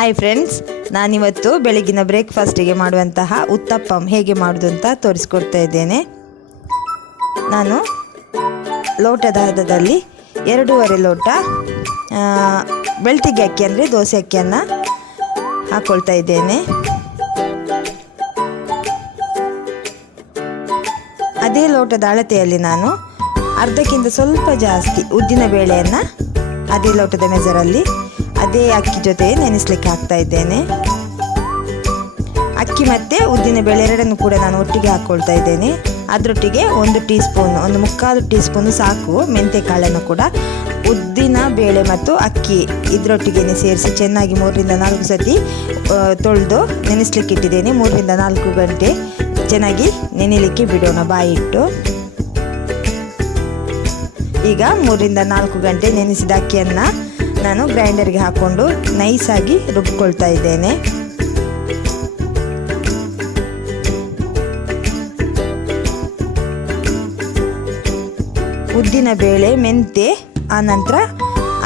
Hi friends, ನಾನಿವತ್ತು ಬೆಳಗಿನ ಬ್ರೇಕ್ಫಾಸ್ಟಿಗೆ ಮಾಡುವಂತಹ ಉತ್ತಪ್ಪಂ ಹೇಗೆ ಮಾಡೋದು ಅಂತ ತೋರಿಸ್ಕೊಡ್ತಾ ಇದ್ದೇನೆ. ನಾನು ಲೋಟದ ಹದದಲ್ಲಿ 2.5 ಲೋಟ ಬೆಳ್ತಿಗೆ ಅಕ್ಕಿ ಅಂದರೆ ದೋಸೆ ಅಕ್ಕಿಯನ್ನು ಹಾಕ್ಕೊಳ್ತಾ ಇದ್ದೇನೆ. ಅದೇ ಲೋಟದ ಅಳತೆಯಲ್ಲಿ ನಾನು ಅರ್ಧಕ್ಕಿಂತ ಸ್ವಲ್ಪ ಜಾಸ್ತಿ ಉದ್ದಿನ ಬೇಳೆಯನ್ನು ಅದೇ ಲೋಟದ ಮೆಜರಲ್ಲಿ ಅದೇ ಅಕ್ಕಿ ಜೊತೆ ನೆನೆಸಲಿಕ್ಕೆ ಹಾಕ್ತಾ ಇದ್ದೇನೆ. ಅಕ್ಕಿ ಮತ್ತು ಉದ್ದಿನ ಬೇಳೆ ಎರಡನ್ನು ಕೂಡ ನಾನು ಒಟ್ಟಿಗೆ ಹಾಕ್ಕೊಳ್ತಾ ಇದ್ದೇನೆ. ಅದರೊಟ್ಟಿಗೆ 1 ಟೀ ಸ್ಪೂನ್, 1/4 ಟೀ ಸ್ಪೂನು ಸಾಕು ಮೆಂತ್ಯ ಕಾಳನ್ನು ಕೂಡ ಉದ್ದಿನ ಬೇಳೆ ಮತ್ತು ಅಕ್ಕಿ ಇದರೊಟ್ಟಿಗೆ ಸೇರಿಸಿ ಚೆನ್ನಾಗಿ 3ರಿಂದ 4 ಸತಿ ತೊಳೆದು ನೆನೆಸಲಿಕ್ಕೆ ಇಟ್ಟಿದ್ದೇನೆ. 3ರಿಂದ 4 ಗಂಟೆ ಚೆನ್ನಾಗಿ ನೆನೆಯಲಿಕ್ಕೆ ಬಿಡೋಣ ಬಾಯಿ ಇಟ್ಟು. ಈಗ 3ರಿಂದ 4 ಗಂಟೆ ನೆನೆಸಿದ ಅಕ್ಕಿಯನ್ನು ನಾನು ಗ್ರೈಂಡರ್ಗೆ ಹಾಕ್ಕೊಂಡು ನೈಸಾಗಿ ರುಬ್ಕೊಳ್ತಾ ಇದ್ದೇನೆ. ಉದ್ದಿನ ಬೇಳೆ, ಮೆಂತ್ಯ, ಆನಂತರ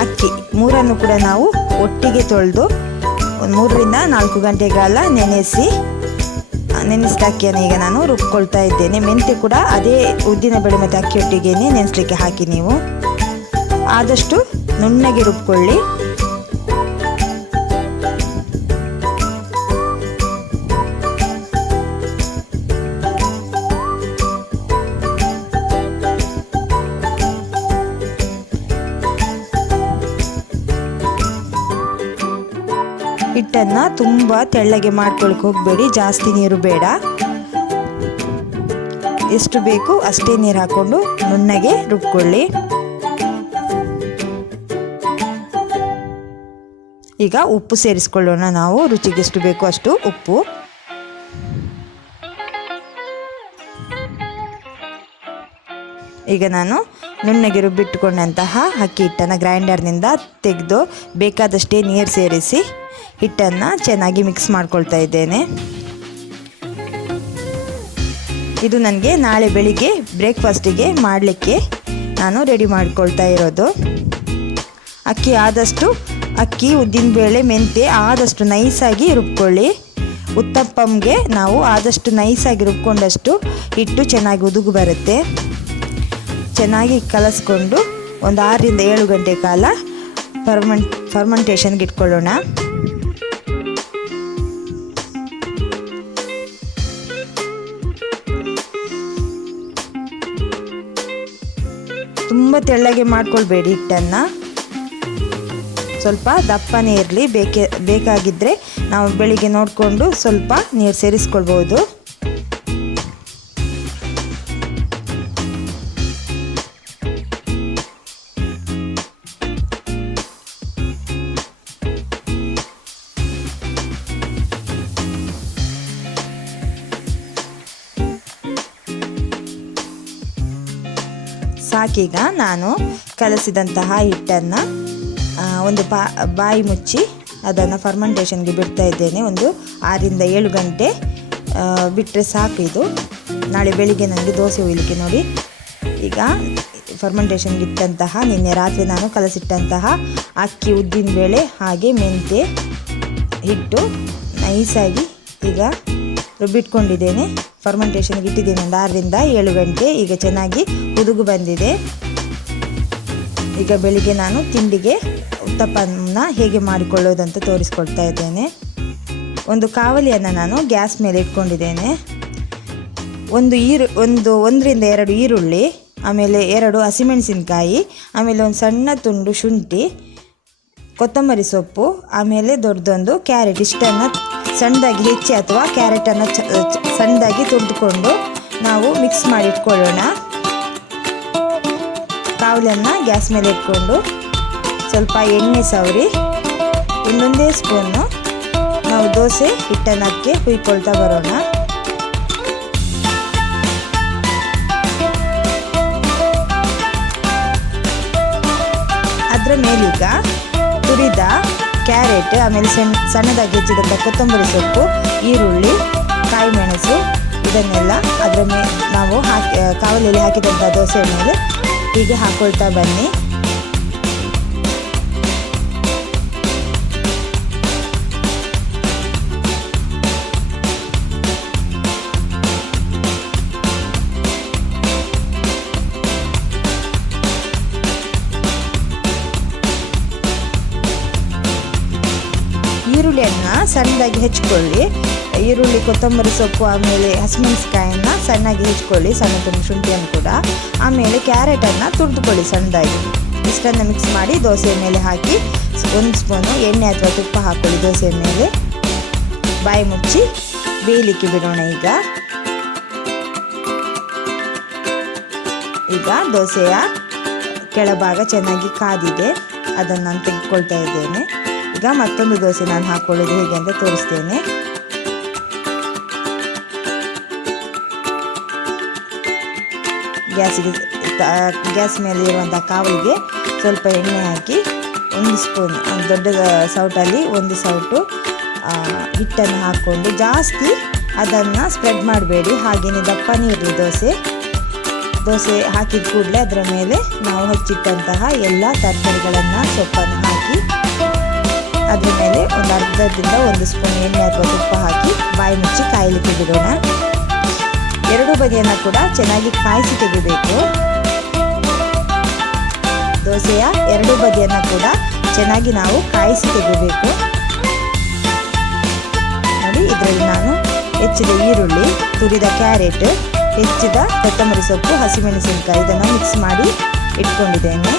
ಅಕ್ಕಿ ಮೂರನ್ನು ಕೂಡ ನಾವು ಒಟ್ಟಿಗೆ ತೊಳೆದು 3ರಿಂದ 4 ಗಂಟೆಗಳ ನೆನೆಸಿದ ಅಕ್ಕಿಯನ್ನು ಈಗ ನಾನು ರುಬ್ಕೊಳ್ತಾ ಇದ್ದೇನೆ. ಮೆಂತ್ಯ ಕೂಡ ಅದೇ ಉದ್ದಿನ ಬೇಳೆ ಮತ್ತು ಅಕ್ಕಿಯೊಟ್ಟಿಗೆ ನೆನೆಸಲಿಕ್ಕೆ ಹಾಕಿ ನೀವು ಆದಷ್ಟು ನುಣ್ಣಗೆ ರುಬ್ಕೊಳ್ಳಿ. ಹಿಟ್ಟನ್ನು ತುಂಬ ತೆಳ್ಳಗೆ ಮಾಡ್ಕೊಳಕ್ಕೆ ಹೋಗಬೇಡಿ, ಜಾಸ್ತಿ ನೀರು ಬೇಡ. ಎಷ್ಟು ಬೇಕು ಅಷ್ಟೇ ನೀರು ಹಾಕ್ಕೊಂಡು ನುಣ್ಣಗೆ ರುಬ್ಕೊಳ್ಳಿ. ಈಗ ಉಪ್ಪು ಸೇರಿಸ್ಕೊಳ್ಳೋಣ. ನಾವು ರುಚಿಗೆ ಎಷ್ಟು ಬೇಕು ಅಷ್ಟು ಉಪ್ಪು. ಈಗ ನಾನು ನುಣ್ಣಗೆ ರುಬ್ಬಿಟ್ಟುಕೊಂಡಂತಹ ಅಕ್ಕಿ ಹಿಟ್ಟನ್ನು ಗ್ರೈಂಡರ್ನಿಂದ ತೆಗೆದು ಬೇಕಾದಷ್ಟೇ ನೀರು ಸೇರಿಸಿ ಹಿಟ್ಟನ್ನು ಚೆನ್ನಾಗಿ ಮಿಕ್ಸ್ ಮಾಡ್ಕೊಳ್ತಾ ಇದ್ದೇನೆ. ಇದು ನನಗೆ ನಾಳೆ ಬೆಳಿಗ್ಗೆ ಬ್ರೇಕ್ಫಾಸ್ಟಿಗೆ ಮಾಡಲಿಕ್ಕೆ ನಾನು ರೆಡಿ ಮಾಡ್ಕೊಳ್ತಾ ಇರೋದು. ಅಕ್ಕಿ ಉದ್ದಿನಬೇಳೆ ಮೆಂತ್ಯ ಆದಷ್ಟು ನೈಸಾಗಿ ರುಬ್ಕೊಳ್ಳಿ. ಉತ್ತಪ್ಪಂಗೆ ನಾವು ಆದಷ್ಟು ನೈಸಾಗಿ ರುಬ್ಕೊಂಡಷ್ಟು ಹಿಟ್ಟು ಚೆನ್ನಾಗಿ ಉದುಗು ಬರುತ್ತೆ. ಚೆನ್ನಾಗಿ ಕಲಸ್ಕೊಂಡು ಒಂದು 6ರಿಂದ 7 ಗಂಟೆ ಕಾಲ ಫರ್ಮೆಂಟೇಷನ್ಗೆ ಇಟ್ಕೊಳ್ಳೋಣ. ತುಂಬ ತೆಳ್ಳಗೆ ಮಾಡ್ಕೊಳ್ಬೇಡಿ ಹಿಟ್ಟನ್ನು, ಸ್ವಲ್ಪ ದಪ್ಪನೇ ಇರಲಿ. ಬೇಕಾಗಿದ್ದರೆ ನಾವು ಬೆಳಿಗ್ಗೆ ನೋಡಿಕೊಂಡು ಸ್ವಲ್ಪ ನೀರು ಸೇರಿಸ್ಕೊಳ್ಬೋದು. ಸಾಕೀಗ ನಾನು ಕಲಸಿದಂತಹ ಹಿಟ್ಟನ್ನು ಒಂದು ಬಾಯಿ ಮುಚ್ಚಿ ಅದನ್ನು ಫರ್ಮೆಂಟೇಷನ್ಗೆ ಬಿಡ್ತಾ ಇದ್ದೇನೆ. ಒಂದು 6ರಿಂದ 7 ಗಂಟೆ ಬಿಟ್ಟರೆ ಸಾಕು. ಇದು ನಾಳೆ ಬೆಳಿಗ್ಗೆ ನನಗೆ ದೋಸೆ ಹುಯ್ಲಿಕ್ಕೆ ನೋಡಿ. ಈಗ ಫರ್ಮೆಂಟೇಷನ್ಗೆ ಇಟ್ಟಂತಹ ನಿನ್ನೆ ರಾತ್ರಿ ನಾನು ಕಲಸಿಟ್ಟಂತಹ ಅಕ್ಕಿ ಉದ್ದಿನಬೇಳೆ ಹಾಗೆ ಮೆಂತ್ಯ ಹಿಟ್ಟು ನೈಸಾಗಿ ಈಗ ರುಬ್ಬಿಟ್ಕೊಂಡಿದ್ದೇನೆ. ಫರ್ಮೆಂಟೇಷನ್ಗೆ ಇಟ್ಟಿದ್ದೇನೆ ಒಂದು 6ರಿಂದ 7 ಗಂಟೆ. ಈಗ ಚೆನ್ನಾಗಿ ಹುದುಗು ಬಂದಿದೆ. ಈಗ ಬೆಳಿಗ್ಗೆ ನಾನು ತಿಂಡಿಗೆ ಉತ್ತಪ್ಪನ ಹೇಗೆ ಮಾಡಿಕೊಳ್ಳೋದಂತ ತೋರಿಸ್ಕೊಳ್ತಾ ಇದ್ದೇನೆ. ಒಂದು ಕಾವಲಿಯನ್ನು ನಾನು ಗ್ಯಾಸ್ ಮೇಲೆ ಇಟ್ಕೊಂಡಿದ್ದೇನೆ. 1ರಿಂದ 2 ಈರುಳ್ಳಿ, ಆಮೇಲೆ 2 ಹಸಿಮೆಣಸಿನಕಾಯಿ, ಆಮೇಲೆ ಒಂದು ಸಣ್ಣ ತುಂಡು ಶುಂಠಿ, ಕೊತ್ತಂಬರಿ ಸೊಪ್ಪು, ಆಮೇಲೆ ದೊಡ್ಡದೊಂದು ಕ್ಯಾರೆಟ್. ಇಷ್ಟನ್ನು ಸಣ್ಣದಾಗಿ ಹೆಚ್ಚಿ ಅಥವಾ ಕ್ಯಾರೆಟನ್ನು ಸಣ್ಣದಾಗಿ ತುರಿದುಕೊಂಡು ನಾವು ಮಿಕ್ಸ್ ಮಾಡಿ ಇಟ್ಕೊಳ್ಳೋಣ. ಕಾವಲಿಯನ್ನು ಗ್ಯಾಸ್ ಮೇಲೆ ಇಟ್ಕೊಂಡು ಸ್ವಲ್ಪ ಎಣ್ಣೆ ಸವರಿ ಇನ್ನೊಂದೇ ಸ್ಪೂನು ನಾವು ದೋಸೆ ಹಿಟ್ಟನ್ನು ಅದಕ್ಕೆ ಹುಯ್ಕೊಳ್ತಾ ಬರೋಣ. ಅದರ ಮೇಲೀಗ ತುರಿದ ಕ್ಯಾರೆಟ್, ಆಮೇಲೆ ಸಣ್ಣದಾಗಿ ಹೆಚ್ಚಿದಂಥ ಕೊತ್ತಂಬರಿ ಸೊಪ್ಪು, ಈರುಳ್ಳಿ, ಕಾಯಿ ಮೆಣಸು ಇದನ್ನೆಲ್ಲ ಅದರ ಮೇಲೆ ನಾವು ಕಾವಲಿಯಲ್ಲಿ ಹಾಕಿದಂಥ ದೋಸೆ ಮೇಲೆ ಹೀಗೆ ಹಾಕ್ಕೊಳ್ತಾ ಬನ್ನಿ. ಸಣ್ಣದಾಗಿ ಹೆಚ್ಚಿಕೊಳ್ಳಿ. ಈರುಳ್ಳಿ, ಕೊತ್ತಂಬರಿ ಸೊಪ್ಪು, ಆಮೇಲೆ ಹಸಿಮೆಣಸಿಕಾಯನ್ನು ಸಣ್ಣಾಗಿ ಹೆಚ್ಚಿಕೊಳ್ಳಿ, ಸಣ್ಣ ತುಂಬ ಶುಂಠಿಯನ್ನು ಕೂಡ. ಆಮೇಲೆ ಕ್ಯಾರೆಟನ್ನು ತುರಿದುಕೊಳ್ಳಿ ಸಣ್ಣದಾಗಿ. ಇಷ್ಟನ್ನು ಮಿಕ್ಸ್ ಮಾಡಿ ದೋಸೆ ಮೇಲೆ ಹಾಕಿ 1 ಸ್ಪೂನು ಎಣ್ಣೆ ಅಥವಾ ತುಪ್ಪ ಹಾಕ್ಕೊಳ್ಳಿ ದೋಸೆ ಮೇಲೆ. ಬಾಯಿ ಮುಚ್ಚಿ ಬೇಯಲಿಕ್ಕೆ ಬಿಡೋಣ. ಈಗ ದೋಸೆಯ ಕೆಳಭಾಗ ಚೆನ್ನಾಗಿ ಕಾದಿದೆ, ಅದನ್ನು ನಾನು ತೆಗೆದುಕೊಳ್ತಾ ಇದ್ದೇನೆ. ಈಗ ಮತ್ತೊಂದು ದೋಸೆ ನಾನು ಹಾಕ್ಕೊಳ್ಳೋದು ಹೇಗೆ ಅಂತ ತೋರಿಸ್ತೇನೆ. ಗ್ಯಾಸ್ ಮೇಲೆ ಇರುವಂಥ ಕಾವಲಿಗೆ ಸ್ವಲ್ಪ ಎಣ್ಣೆ ಹಾಕಿ 1 ಸ್ಪೂನ್ ದೊಡ್ಡ ಸೌಟಲ್ಲಿ 1 ಸೌಟು ಹಿಟ್ಟನ್ನು ಹಾಕ್ಕೊಂಡು, ಜಾಸ್ತಿ ಅದನ್ನು ಸ್ಪ್ರೆಡ್ ಮಾಡಬೇಡಿ, ಹಾಗೆಯೇ ದಪ್ಪನೇ ಇರಲಿ ದೋಸೆ ಹಾಕಿದ ಕೂಡಲೇ ಅದರ ಮೇಲೆ ನಾವು ಹಚ್ಚಿಟ್ಟಂತಹ ಎಲ್ಲ ತರಕಾರಿಗಳನ್ನು, ಸೊಪ್ಪನ್ನು ಹಾಕಿ ಅದರ ಮೇಲೆ ಒಂದು ಅರ್ಧದಿಂದ 1 ಸ್ಪೂನ್ ಎಣ್ಣೆ ಅಥವಾ ತುಪ್ಪ ಹಾಕಿ ಬಾಯಿ ಮುಚ್ಚಿ ಕಾಯಲಿಕ್ಕೆ ಬಿಡೋಣ. ಎರಡೂ ಬದಿಯನ್ನು ಕೂಡ ಚೆನ್ನಾಗಿ ಕಾಯಿಸಿ ತೆಗಿಬೇಕು. ದೋಸೆಯ ಎರಡೂ ಬದಿಯನ್ನು ಕೂಡ ಚೆನ್ನಾಗಿ ನಾವು ಕಾಯಿಸಿ ತೆಗಿಬೇಕು. ನೋಡಿ, ಇದರಲ್ಲಿ ನಾನು ಹೆಚ್ಚಿದ ಈರುಳ್ಳಿ, ತುರಿದ ಕ್ಯಾರೆಟ್, ಹೆಚ್ಚಿದ ಕೊತ್ತಂಬರಿ ಸೊಪ್ಪು, ಹಸಿಮೆಣಸಿನಕಾಯಿ ಇದನ್ನು ಮಿಕ್ಸ್ ಮಾಡಿ ಇಟ್ಕೊಂಡಿದ್ದೇನೆ.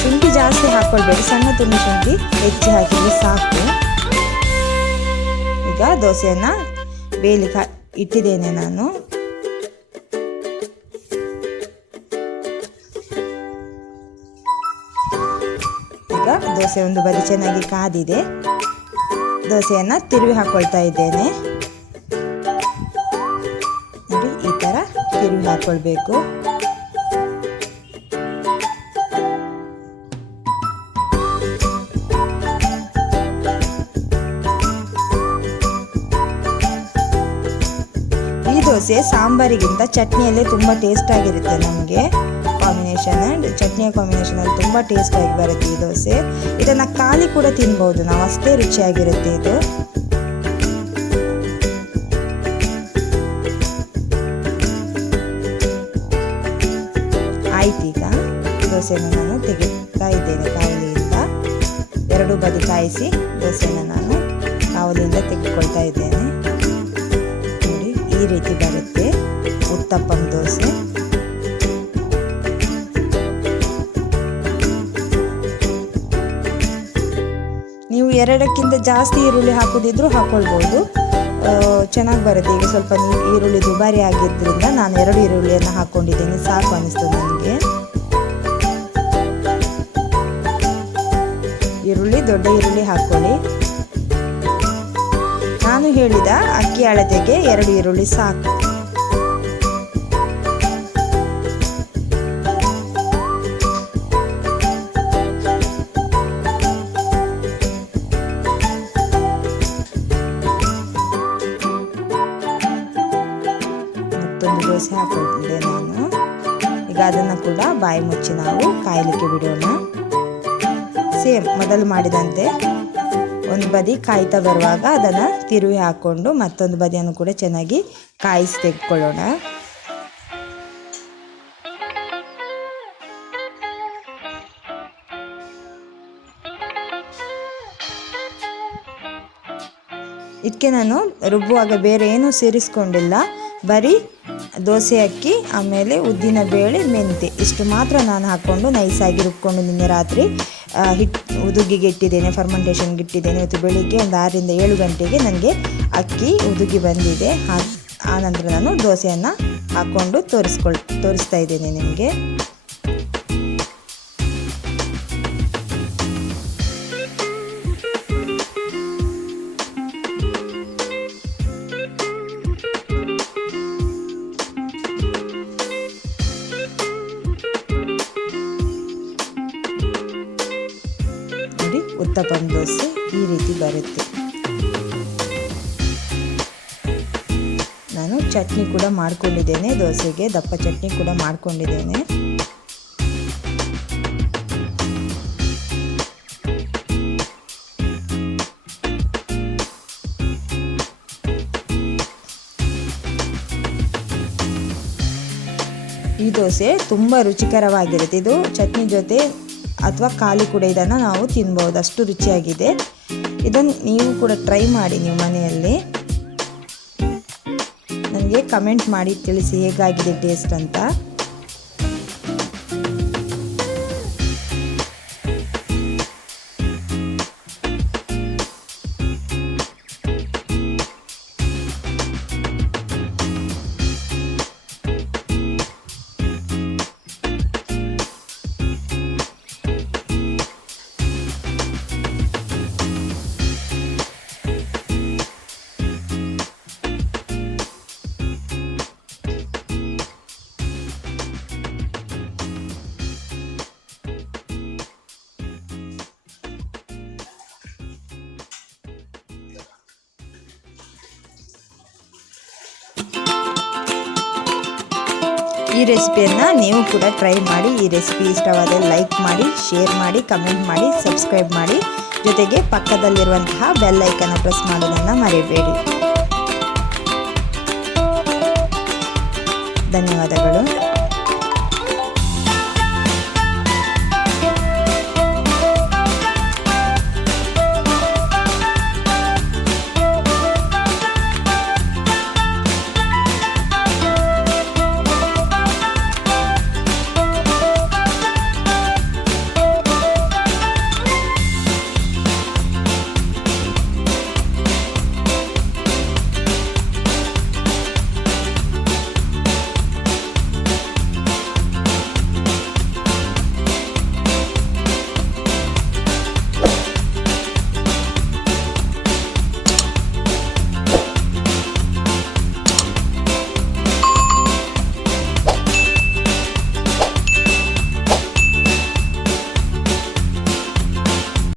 ಶುಂಠಿ ಜಾಸ್ತಿ ಹಾಕ್ಕೊಳ್ಬೇಡಿ, ಸಣ್ಣ ತುಂಡು ಶುಂಠಿ ಹೆಚ್ಚಿ ಹಾಕಿದ್ರೆ ಸಾಕು. ಈಗ ದೋಸೆಯನ್ನು ಬೇಯಲಿಕ್ಕೆ ಇಟ್ಟಿದ್ದೇನೆ ನಾನು. ಈಗ ದೋಸೆ ಒಂದು ಬದಿ ಚೆನ್ನಾಗಿ ಕಾದಿದೆ. ದೋಸೆಯನ್ನು ತಿರುವಿ ಹಾಕ್ಕೊಳ್ತಾ ಇದ್ದೇನೆ. ನೋಡಿ, ಈ ಥರ ತಿರುವಿ ಹಾಕ್ಕೊಳ್ಬೇಕು. ಈ ದೋಸೆ ಸಾಂಬಾರಿಗಿಂತ ಚಟ್ನಿಯಲ್ಲೇ ತುಂಬ ಟೇಸ್ಟ್ ಆಗಿರುತ್ತೆ. ನಮಗೆ ಚಟ್ನಿಯ ಕಾಂಬಿನೇಷನಲ್ಲಿ ತುಂಬ ಟೇಸ್ಟಾಗಿ ಬರುತ್ತೆ ಈ ದೋಸೆ. ಇದನ್ನು ಖಾಲಿ ಕೂಡ ತಿನ್ಬೋದು ನಾವು, ಅಷ್ಟೇ ರುಚಿಯಾಗಿರುತ್ತೆ ಇದು. ಆಯ್ತು, ಈಗ ದೋಸೆಯನ್ನು ನಾನು ತೆಗಿತಾ ಇದ್ದೇನೆ ಕಾವಲಿಯಿಂದ. ಎರಡೂ ಬದಿ ಕಾಯಿಸಿ ದೋಸೆಯನ್ನು ನಾನು ಕಾವಲಿಯಿಂದ ತೆಗೆದುಕೊಳ್ತಾ ಇದ್ದೇನೆ. ನೋಡಿ, ಈ ರೀತಿ ಬರುತ್ತೆ ಉತ್ತಪ್ಪಂ ದೋಸೆ. ನೀವು 2ಕ್ಕಿಂತ ಜಾಸ್ತಿ ಈರುಳ್ಳಿ ಹಾಕೋದಿದ್ರು ಹಾಕ್ಕೊಳ್ಬೋದು, ಚೆನ್ನಾಗಿ ಬರುತ್ತೆ. ಈಗ ಸ್ವಲ್ಪ ಈರುಳ್ಳಿ ದುಬಾರಿ ಆಗಿದ್ದರಿಂದ ನಾನು 2 ಈರುಳ್ಳಿಯನ್ನು ಹಾಕ್ಕೊಂಡಿದ್ದೇನೆ, ಸಾಕು ಅನಿಸ್ತು ನನಗೆ. ದೊಡ್ಡ ಈರುಳ್ಳಿ ಹಾಕ್ಕೊಳ್ಳಿ. ನಾನು ಹೇಳಿದ ಅಕ್ಕಿ ಅಳತೆಗೆ 2 ಈರುಳ್ಳಿ ಸಾಕು. ಮತ್ತೊಂದು ದೋಸೆ ಹಾಕೊಂಡಿದ್ದೆ ನಾನು. ಈಗ ಅದನ್ನು ಕೂಡ ಬಾಯಿ ಮುಚ್ಚಿ ನಾವು ಕಾಯಲಿಕ್ಕೆ ಬಿಡೋಣ. ಸೇಮ್ ಮೊದಲು ಮಾಡಿದಂತೆ ಒಂದು ಬದಿ ಕಾಯ್ತಾ ಬರುವಾಗ ಅದನ್ನು ತಿರುವಿ ಹಾಕ್ಕೊಂಡು ಮತ್ತೊಂದು ಬದಿಯನ್ನು ಕೂಡ ಚೆನ್ನಾಗಿ ಕಾಯಿಸಿ ತೆಗೆದುಕೊಳ್ಳೋಣ. ಇದಕ್ಕೆ ನಾನು ರುಬ್ಬುವಾಗ ಬೇರೆ ಏನೂ ಸೇರಿಸ್ಕೊಂಡಿಲ್ಲ, ಬರೀ ದೋಸೆ ಅಕ್ಕಿ, ಆಮೇಲೆ ಉದ್ದಿನ ಬೇಳೆ, ಮೆಂತೆ ಇಷ್ಟು ಮಾತ್ರ ನಾನು ಹಾಕ್ಕೊಂಡು ನೈಸಾಗಿ ರುಬ್ಕೊಂಡು ನಿನ್ನೆ ರಾತ್ರಿ ಉದುಗಿಗೆ ಇಟ್ಟಿದ್ದೇನೆ, ಫರ್ಮೆಂಟೇಷನ್ಗೆ ಇಟ್ಟಿದ್ದೇನೆ. ಇವತ್ತು ಬೆಳಿಗ್ಗೆ ಒಂದು 6 ರಿಂದ 7 ಗಂಟೆಗೆ ನನಗೆ ಅಕ್ಕಿ ಉದುಗಿ ಬಂದಿದೆ. ಆ ನಂತರ ನಾನು ದೋಸೆಯನ್ನು ಹಾಕ್ಕೊಂಡು ತೋರಿಸ್ತಾ ಇದ್ದೇನೆ ನಿಮಗೆ. ಉತ್ತಪ್ಪಂ ದೋಸೆ ಈ ರೀತಿ ಬರುತ್ತೆ. ನಾನು ಚಟ್ನಿ ಕೂಡ ಮಾಡ್ಕೊಂಡಿದ್ದೇನೆ, ದೋಸೆಗೆ ದಪ್ಪ ಚಟ್ನಿ ಕೂಡ ಮಾಡ್ಕೊಂಡಿದ್ದೇನೆ. ಈ ದೋಸೆ ತುಂಬ ರುಚಿಕರವಾಗಿರುತ್ತೆ. ಇದು ಚಟ್ನಿ ಜೊತೆ ಅಥವಾ ಖಾಲಿ ಕೂಡ ಇದನ್ನು ನಾವು ತಿನ್ಬೋದು, ಅಷ್ಟು ರುಚಿಯಾಗಿದೆ. ಇದನ್ನು ನೀವು ಕೂಡ ಟ್ರೈ ಮಾಡಿ ನೀವು ಮನೆಯಲ್ಲಿ. ನನಗೆ ಕಮೆಂಟ್ ಮಾಡಿ ತಿಳಿಸಿ ಹೇಗಾಗಿದೆ ಟೇಸ್ಟ್ ಅಂತ. ಈ ರೆಸಿಪಿಯನ್ನು ನೀವು ಕೂಡ ಟ್ರೈ ಮಾಡಿ. ಈ ರೆಸಿಪಿ ಇಷ್ಟವಾದರೆ ಲೈಕ್ ಮಾಡಿ, ಶೇರ್ ಮಾಡಿ, ಕಮೆಂಟ್ ಮಾಡಿ, ಸಬ್ಸ್ಕ್ರೈಬ್ ಮಾಡಿ. ಜೊತೆಗೆ ಪಕ್ಕದಲ್ಲಿರುವಂತಹ ಬೆಲ್ ಐಕನ್ ಪ್ರೆಸ್ ಮಾಡೋದನ್ನು ಮರೆಯಬೇಡಿ. ಧನ್ಯವಾದಗಳು.